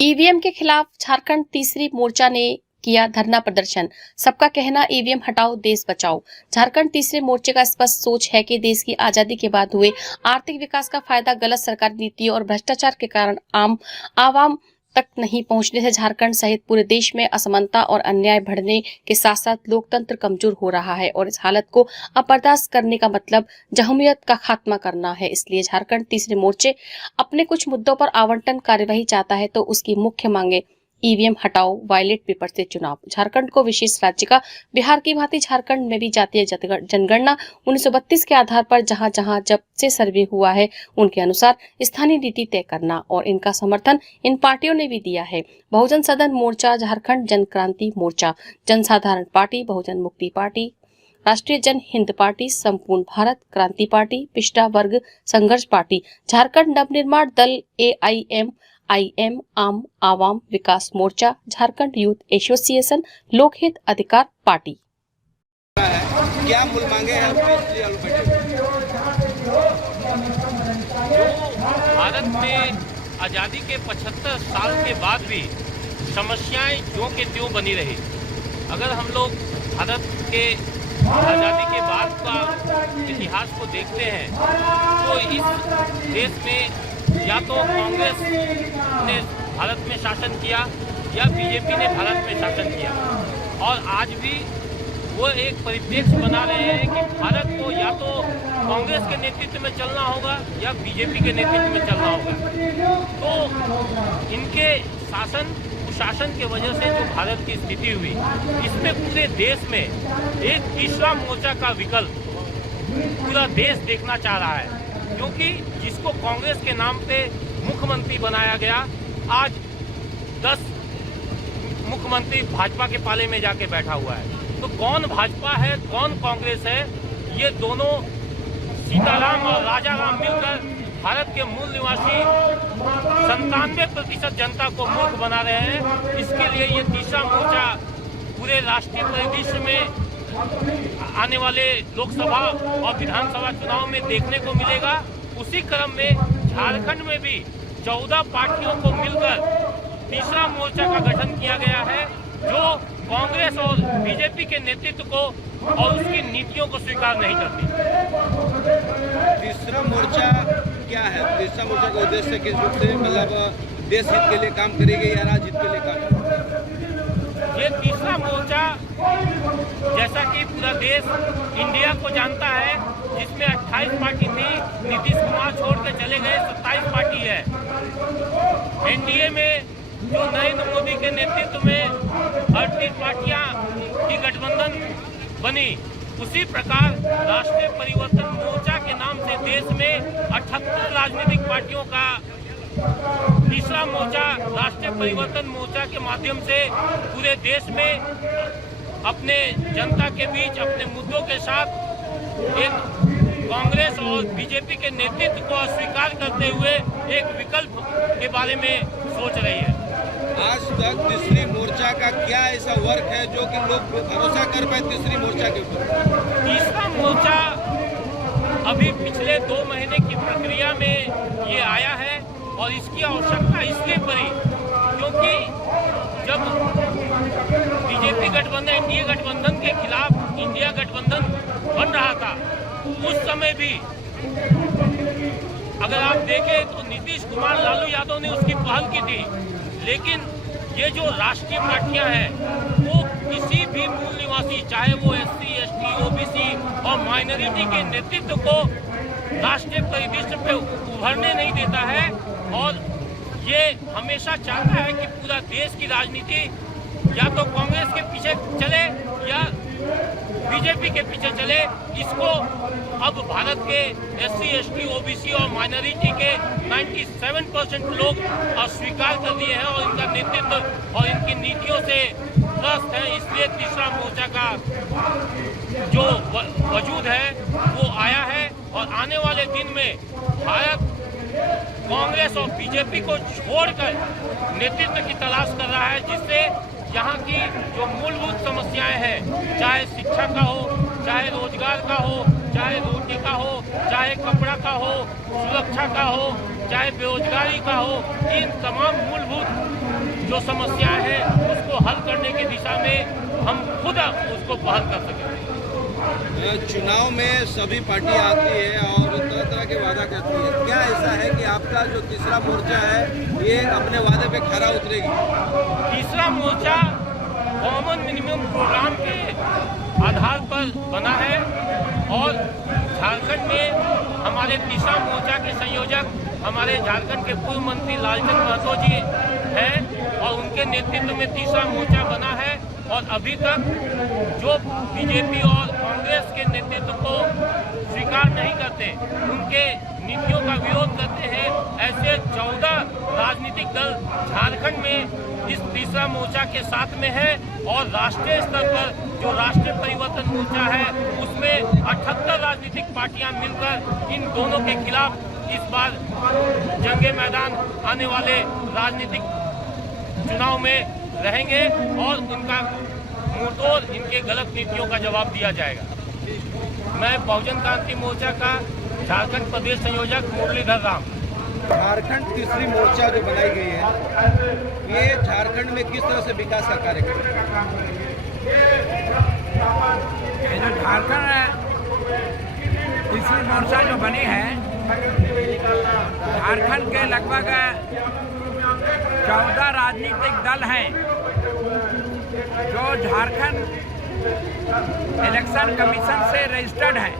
EVM के खिलाफ झारखंड तीसरी मोर्चा ने किया धरना प्रदर्शन। सबका कहना ईवीएम हटाओ देश बचाओ। झारखंड तीसरे मोर्चे का स्पष्ट सोच है कि देश की आजादी के बाद हुए आर्थिक विकास का फायदा गलत सरकारी नीतियों और भ्रष्टाचार के कारण आवाम तक नहीं पहुंचने से झारखंड सहित पूरे देश में असमानता और अन्याय बढ़ने के साथ साथ लोकतंत्र कमजोर हो रहा है और इस हालत को अब बर्दाश्त करने का मतलब जहूमियत का खात्मा करना है। इसलिए झारखंड तीसरे मोर्चे अपने कुछ मुद्दों पर आवंटन कार्यवाही चाहता है तो उसकी मुख्य मांगे ईवीएम हटाओ, वायलेट पेपर से चुनाव, झारखंड को विशेष राज्य का बिहार की भांति झारखंड में भी जातीय जनगणना 1932 के आधार पर जहां जहां जब से सर्वे हुआ है उनके अनुसार स्थानीय नीति तय करना और इनका समर्थन इन पार्टियों ने भी दिया है। बहुजन सदन मोर्चा, झारखंड जन क्रांति मोर्चा, जनसाधारण पार्टी, बहुजन मुक्ति पार्टी, राष्ट्रीय जन हिंद पार्टी, संपूर्ण भारत क्रांति पार्टी, पिछड़ा वर्ग संघर्ष पार्टी, झारखंड नवनिर्माण दल, AIM, आम आवाम विकास मोर्चा, झारखंड यूथ एसोसिएशन, लोकहित अधिकार पार्टी। क्या मूल मांगे हैं भारत में आज़ादी के 75 साल के बाद भी समस्याएं ज्यों के त्यों बनी रही। अगर हम लोग भारत के आज़ादी के बाद का इतिहास को देखते हैं तो इस देश में या तो कांग्रेस ने भारत में शासन किया या बीजेपी ने भारत में शासन किया और आज भी वो एक परिप्रेक्ष्य बना रहे हैं कि भारत को या तो कांग्रेस के नेतृत्व में चलना होगा या बीजेपी के नेतृत्व में चलना होगा। तो इनके शासन कुशासन की वजह से जो भारत की स्थिति हुई, इसमें पूरे देश में एक तीसरा मोर्चा का विकल्प पूरा देश देखना चाह रहा है, क्योंकि जिसको कांग्रेस के नाम पे मुख्यमंत्री बनाया गया, आज 10 मुख्यमंत्री भाजपा के पाले में जाके बैठा हुआ है। तो कौन भाजपा है, कौन कांग्रेस है, ये दोनों सीताराम और राजाराम मिलकर भारत के मूल निवासी 97% जनता को मूर्ख बना रहे हैं। इसके लिए ये तीसरा मोर्चा पूरे राष्ट्रीय परिदृश्य में आने वाले लोकसभा और विधानसभा चुनाव में देखने को मिलेगा। उसी क्रम में झारखंड में भी 14 पार्टियों को मिलकर तीसरा मोर्चा का गठन किया गया है, जो कांग्रेस और बीजेपी के नेतृत्व को और उसकी नीतियों को स्वीकार नहीं करती। तीसरा मोर्चा क्या है? तीसरा मोर्चा का उद्देश्य किस रूप से, मतलब देश हित के लिए काम करेगी या राज्य हित के लिए काम करेगी? ये तीसरा मोर्चा, जैसा कि पूरा देश इंडिया को जानता है, जिसमें 28 पार्टी थी, नीतीश कुमार छोड़ के चले गए 27 पार्टी है। एनडीए में जो नरेंद्र मोदी के नेतृत्व में 38 पार्टियां की गठबंधन बनी, उसी प्रकार राष्ट्रीय परिवर्तन मोर्चा के नाम से देश में 78 राजनीतिक पार्टियों का तीसरा मोर्चा राष्ट्रीय परिवर्तन मोर्चा के माध्यम से पूरे देश में अपने जनता के बीच अपने मुद्दों के साथ एक कांग्रेस और बीजेपी के नेतृत्व को अस्वीकार करते हुए एक विकल्प के बारे में सोच रही है। आज तक तीसरी मोर्चा का क्या ऐसा वर्क है जो कि लोग भरोसा कर पाए तीसरी मोर्चा के ऊपर? तीसरा मोर्चा अभी पिछले 2 महीने की प्रक्रिया में ये आया है और इसकी आवश्यकता इसलिए पड़ी क्योंकि जब बीजेपी गठबंधन एनडीए गठबंधन के खिलाफ इंडिया गठबंधन बन रहा था, उस समय भी अगर आप देखें तो नीतीश कुमार, लालू यादव ने उसकी पहल की थी, लेकिन ये जो राष्ट्रीय पार्टियां हैं वो किसी भी मूल निवासी, चाहे वो SC, ST, OBC और माइनॉरिटी के नेतृत्व को राष्ट्रीय परिदृश्य पे उभरने नहीं देता है और ये हमेशा चाहता है कि पूरा देश की राजनीति या तो कांग्रेस के पीछे चले या बीजेपी के पीछे चले। इसको अब भारत के SC, ST, OBC और माइनॉरिटी के 97% लोग अस्वीकार कर दिए हैं और इनका नेतृत्व और इनकी नीतियों से त्रस्त है। इसलिए तीसरा मोर्चा का जो वजूद है वो आया है और आने वाले दिन में भारत कांग्रेस और बीजेपी को छोड़कर नेतृत्व की तलाश कर रहा है, जिससे यहाँ की जो मूलभूत समस्याएं हैं, चाहे शिक्षा का हो, चाहे रोजगार का हो, चाहे रोटी का हो, चाहे कपड़ा का हो, सुरक्षा का हो, चाहे बेरोजगारी का हो, इन तमाम मूलभूत जो समस्याएं हैं उसको हल करने की दिशा में हम खुद उसको पहल कर सकें। चुनाव में सभी पार्टियां आती है और तरह तरह के वादा करती है, क्या ऐसा है कि आपका जो तीसरा मोर्चा है ये अपने वादे पे खरा उतरेगी? तीसरा मोर्चा कॉमन मिनिमम प्रोग्राम के आधार पर बना है और झारखंड में हमारे तीसरा मोर्चा के संयोजक हमारे झारखंड के पूर्व मंत्री लालचंद महतो जी हैं और उनके नेतृत्व में तीसरा मोर्चा बना है। और अभी तक जो बीजेपी और कांग्रेस के नेतृत्व को स्वीकार नहीं करते, उनके नीतियों का विरोध करते हैं, ऐसे 14 राजनीतिक दल झारखंड में इस तीसरा मोर्चा के साथ में है। और राष्ट्रीय स्तर पर जो राष्ट्रीय परिवर्तन मोर्चा है उसमें 78 राजनीतिक पार्टियां मिलकर इन दोनों के खिलाफ इस बार जंगे मैदान आने वाले राजनीतिक चुनाव में रहेंगे और उनका मुंहतोड़ इनके गलत नीतियों का जवाब दिया जाएगा। मैं बहुजन क्रांति मोर्चा का झारखंड प्रदेश संयोजक मुरलीधर राम। झारखंड तीसरी मोर्चा जो बनाई गई है ये झारखंड में किस तरह से विकास का कार्य करेगा? ये जो झारखंड तीसरी मोर्चा जो बनी है, झारखंड के लगभग 14 राजनीतिक दल हैं जो झारखंड इलेक्शन कमीशन से रजिस्टर्ड हैं।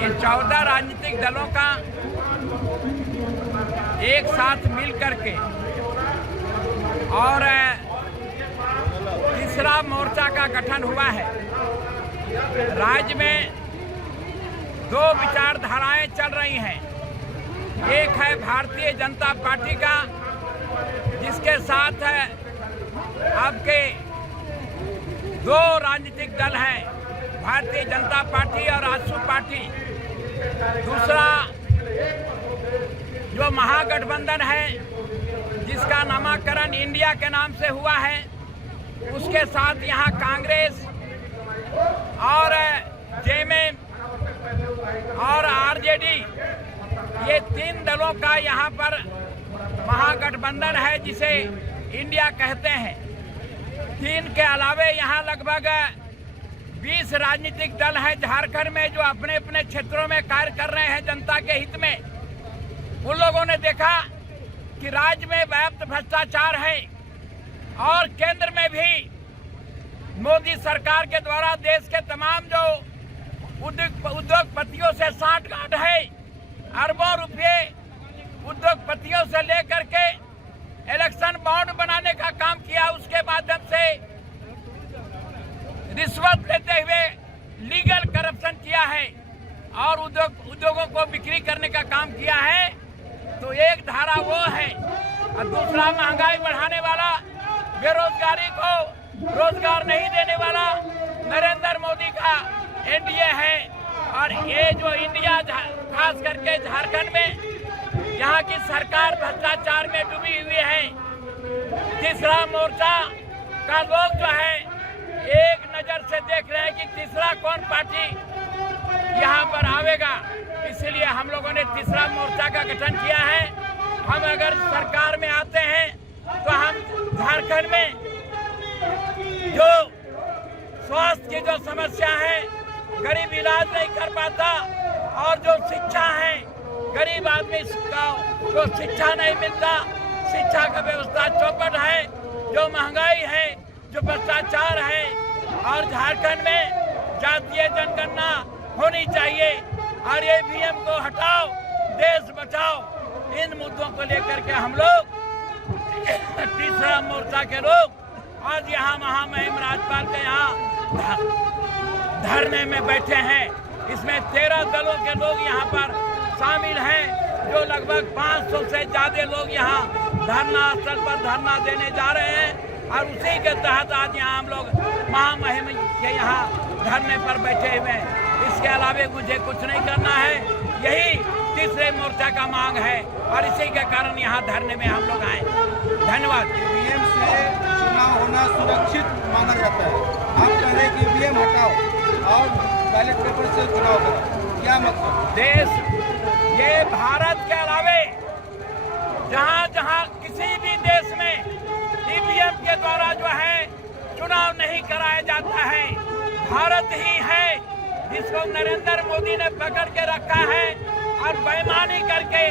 ये 14 राजनीतिक दलों का एक साथ मिल करके और तीसरा मोर्चा का गठन हुआ है। राज्य में 2 विचारधाराएं चल रही हैं। एक है भारतीय जनता पार्टी का, जिसके साथ आपके 2 राजनीतिक दल हैं, भारतीय जनता पार्टी और आजसू पार्टी। दूसरा जो महागठबंधन है, जिसका नामकरण इंडिया के नाम से हुआ है, उसके साथ यहाँ कांग्रेस और जेएमएम और आरजेडी, ये 3 दलों का यहाँ पर महागठबंधन है जिसे इंडिया कहते हैं। 3 के अलावे यहाँ लगभग 20 राजनीतिक दल हैं झारखंड में जो अपने अपने क्षेत्रों में कार्य कर रहे हैं जनता के हित में। उन लोगों ने देखा कि राज्य में व्याप्त भ्रष्टाचार है और केंद्र में भी मोदी सरकार के द्वारा देश के तमाम जो उद्योगपतियों से सांठगांठ है, अरबों रुपये उद्योगपतियों से लेकर के इलेक्शन बॉन्ड बनाने का काम किया, उसके माध्यम से रिश्वत लेते हुए लीगल करप्शन किया है और उद्योगों को बिक्री करने का काम किया है। तो एक धारा वो है और दूसरा महंगाई बढ़ाने वाला, बेरोजगारी को रोजगार नहीं देने वाला नरेंद्र मोदी का एनडीए है। और ये जो इंडिया खास करके झारखंड में यहाँ की सरकार भ्रष्टाचार में डूबी हुई है। तीसरा मोर्चा का लोग जो है एक नजर से देख रहे हैं कि तीसरा कौन पार्टी यहाँ पर आवेगा। इसलिए हम लोगों ने तीसरा मोर्चा का गठन किया है। हम अगर सरकार में आते हैं तो हम झारखंड में जो स्वास्थ्य की जो समस्या है, गरीब इलाज नहीं कर पाता और जो शिक्षा है, गरीब आदमी को शिक्षा नहीं मिलता, शिक्षा का व्यवस्था चौपट है, जो महंगाई है, जो भ्रष्टाचार है। और झारखंड में जातीय जनगणना होनी चाहिए और ईवीएम को हटाओ, देश बचाओ। इन मुद्दों को लेकर के हम लोग तीसरा मोर्चा के लोग आज यहाँ महामहिम राज्यपाल के यहाँ धरने में बैठे हैं। इसमें 13 दलों के लोग यहाँ पर शामिल हैं, जो लगभग 500 से ज्यादा लोग यहाँ धरना स्थल पर धरना देने जा रहे हैं। और उसी के तहत आज यहाँ हम लोग महामहिम के यहाँ धरने पर बैठे हुए हैं। इसके अलावा मुझे कुछ नहीं करना है, यही तीसरे मोर्चा का मांग है और इसी के कारण यहाँ धरने में हम लोग आए। धन्यवाद। ईवीएम से चुनाव होना सुरक्षित माना जाता है, आप कह रहे हैं कि ईवीएम हटाओ और बैलेट पेपर से चुनाव करो, क्या मतलब? देश, ये भारत के अलावे जहाँ जहाँ किसी भी देश चुनाव नहीं कराया जाता है। भारत ही है जिसको नरेंद्र मोदी ने पकड़ के रखा है और बेईमानी करके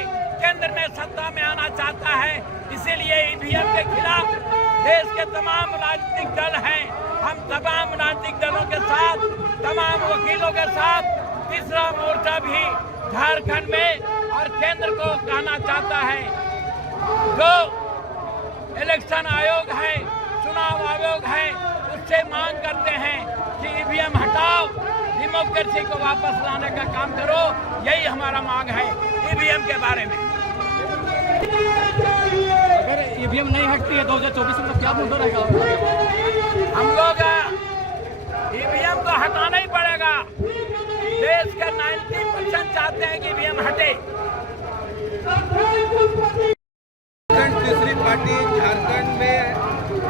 केंद्र में सत्ता में आना चाहता है। इसीलिए ईवीएम के खिलाफ देश के तमाम राजनीतिक दल हैं। हम तमाम राजनीतिक दलों के साथ, तमाम वकीलों के साथ तीसरा मोर्चा भी झारखंड में और केंद्र को कहना चाहता है, जो इलेक्शन आयोग है, चुनाव आयोग है, उससे मांग करते हैं कि ईवीएम हटाओ, डेमोक्रेसी को वापस लाने का काम करो। यही हमारा मांग है ईवीएम के बारे में। अगर ईवीएम नहीं हटती है 2024 में तो क्या मुद्दा रहेगा? हम लोग ईवीएम को हटाना ही पड़ेगा। देश के 90% चाहते हैं कि ईवीएम हटे। तीसरी पार्टी झारखंड में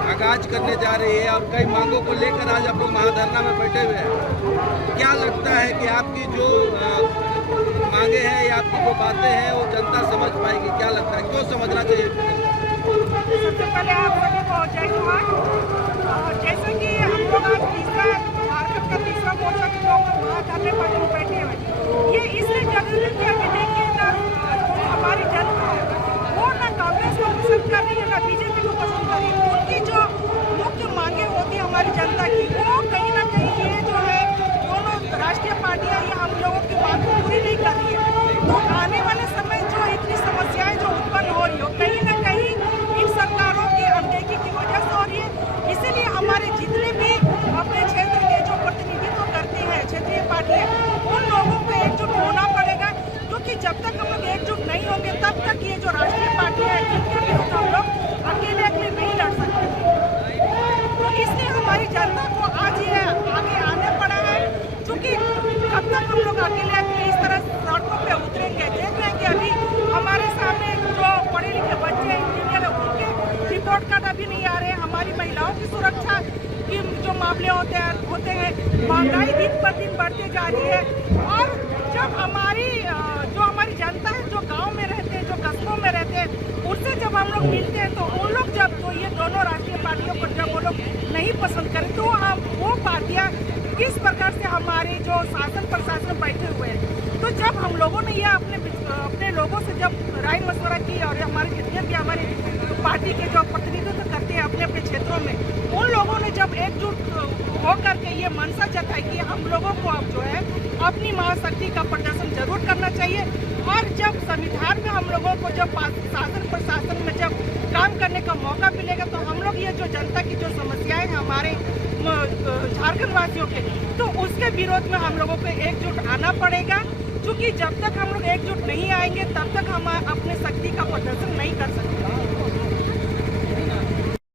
आगाज करने जा रही है और कई मांगों को लेकर आज आप लोग महाधरना में बैठे हुए हैं। क्या लगता है कि आपकी जो मांगे हैं या आपकी जो बातें हैं वो जनता समझ पाएगी? क्या लगता है, क्यों समझना चाहिए? सबसे पहले आप सभी को जय जवान। जैसे कि हम लोग आज झारखंड का तीसरा मोर्चा के लोग महाधरने पर बैठे हुए, ये इसलिए जरूरी है कि अभी देखिए ना, हमारी जनता है वो ना कांग्रेस को पसंद कर रही है ना बीजेपी को पसंद कर रही है। उनकी जो मुख्य मांगे होती है हमारी जनता की, वो कहीं ना कहीं ये जो है दोनों राष्ट्रीय पार्टियां ये हम लोगों की मांग को पूरी नहीं कर रही है। तो आने वाले समय जो इतनी समस्याएं जो उत्पन्न हो रही हो, कहीं ना कहीं इन सरकारों की अनदेखी की वजह से हो रही है। इसीलिए हमारे जितने भी अपने क्षेत्र के जो प्रतिनिधित्व करते हैं क्षेत्रीय पार्टियां, उन लोगों को एकजुट होना पड़ेगा, क्योंकि जब तक हम लोग एकजुट नहीं होंगे तब तक ये जो राष्ट्रीय पार्टियां हैं जिनके विरुद्ध हम लोग अकेले नहीं लड़ सकते। तो इसलिए हमारी जनता को आज ये आगे आना पड़ा है, क्योंकि कब तक हम लोग अकेले इस तरह सड़कों पे उतरेंगे। देख रहे हैं कि अभी हमारे सामने जो पढ़े लिखे बच्चे इंजीनियर है उनके रिपोर्ट कार्ड अभी नहीं आ रहे हैं। हमारी महिलाओं की सुरक्षा की जो मामले होते हैं, महंगाई दिन पर दिन बढ़ती जा रही है। और जब हमारी जनता है जो गांव में रहते हैं, जो कस्बों में रहते हैं, उनसे जब हम लोग मिलते हैं तो उन लोग जब तो ये दोनों राष्ट्रीय पार्टियों को जब वो लोग नहीं पसंद करें तो हम वो पार्टियां किस प्रकार से हमारे जो शासन प्रशासन बैठे हुए हैं। तो जब हम लोगों ने यह अपने लोगों से जब राय मशवरा की और हमारे जितने भी हमारे पार्टी के जो प्रतिनिधित्व करते हैं अपने अपने क्षेत्रों में, उन लोगों ने जब एकजुट होकर के ये मंशा जताई कि हम लोगों को अब जो है अपनी महाशक्ति का प्रदर्शन जरूर करना चाहिए। और जब संविधान में हम लोगों को जब शासन प्रशासन में जब काम करने का मौका मिलेगा तो हम लोग ये जो जनता की जो समस्याएं हैं हमारे झारखंड वासियों के, तो उसके विरोध में हम लोगों को एकजुट आना पड़ेगा। क्योंकि जब तक हम लोग एकजुट नहीं आएंगे तब तक हम